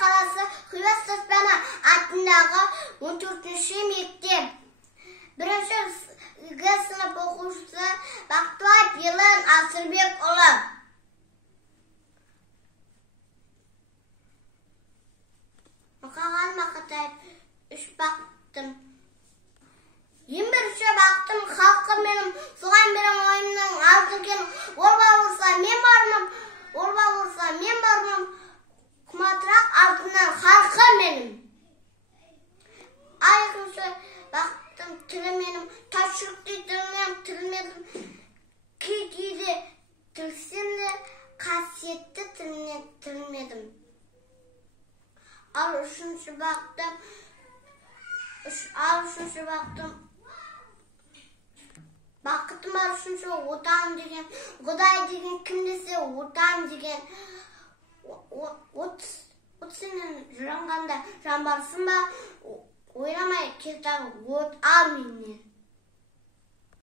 қаласы Хиуа Таспана атындағы 14-ші мектеп. Бірінші Г сынып оқушысы Бақтыбаев Елен Асылбекұлы. Мұқаған Мақатаев 3 бақтым. Ең бірінші бақтым халқы менің, соған менің ойымның алтынген. Орба болса мен бармын, орба болса мен бармын, құматырақ алтыннан халқы менің. Екінші бақтым тілі менің, ташшылық дейтінім тілмедім. Кейде тілсем де қасиетті тілінен тілмедім. Ал үшінші бақтым бақытым бар үшінші отан деген, Құдай деген кім десе отан деген. От сенен жанғанда жан барсың ба, ойламай кетер от ал менен.